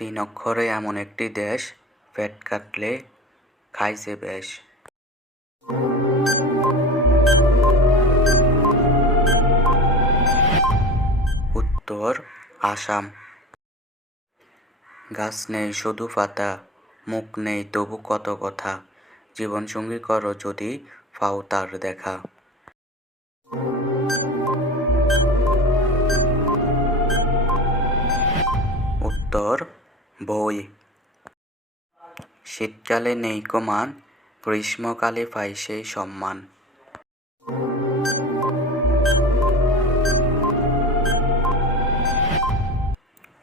তিন অক্ষরে এমন একটি দেশ, পেট কাটলে খাইছে বেশ। উত্তর আসাম। গাছ নেই শুধু পাতা, মুখ নেই তবু কত কথা, জীবনসঙ্গী করো যদি পাও তার দেখা। উত্তর বই। শীতকালে নেই মান, গ্রীষ্মকালে পাই সেই সম্মান।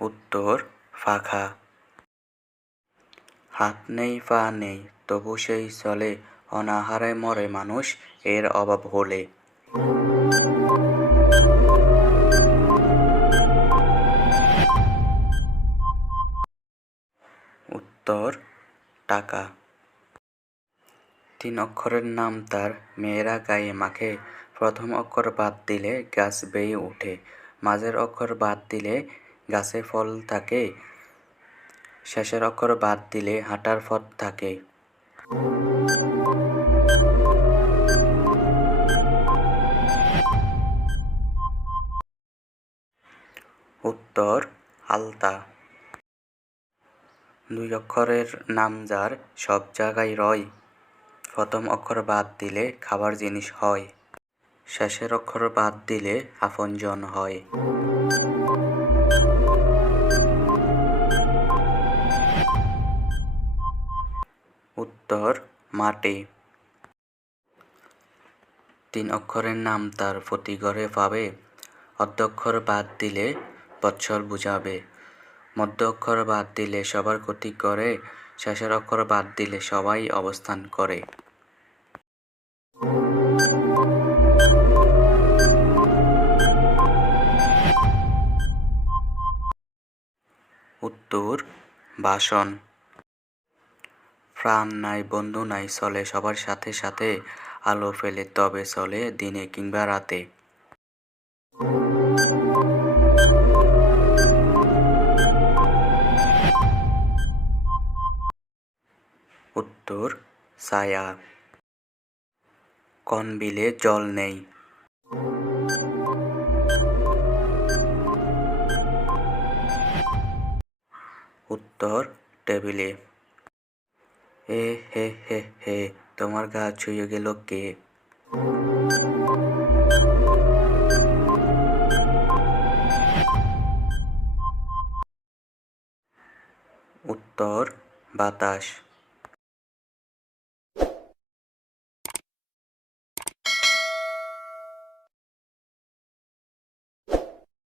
উত্তর পাখা। হাত নেই পা নেই তবু সেই চলে, অনাহারে মরে মানুষ এর অভাব হলে। উত্তর টাকা। তিন অক্ষরের নাম তার, মেয়েরা গায়ে মাখে, প্রথম অক্ষর বাদ দিলে গাছ বেয়ে ওঠে, মাঝের অক্ষর বাদ দিলে গাছে ফল থাকে, শেষের অক্ষর বাদ দিলে হাঁটার পথ থাকে। উত্তর আলতা। দুই অক্ষরের নাম যার, সব জায়গায় রয়, প্রথম অক্ষর বাদ দিলে খাবার জিনিস হয়, শেষের অক্ষর বাদ দিলে আপনজন হয়। উত্তর মাটি। তিন অক্ষরের নাম তার, প্রতি ঘরে পাবে, অর্ধ অক্ষর বাদ দিলে বৎসর বুঝাবে, মধ্য অক্ষর বাদ দিলে সবার ক্ষতি করে, শেষের অক্ষর বাদ দিলে সবাই অবস্থান করে। উত্তর বাসন। প্রাণ নাই বন্ধু নাই চলে সবার সাথে সাথে, আলো ফেলে তবে চলে দিনে কিংবা রাতে। উত্তর ছায়া। কোন বিলে জল নেই। উত্তর টেবিলে। এ হে হে হে, তোমার গা ছুঁয়ে গেল কে। উত্তর বাতাস।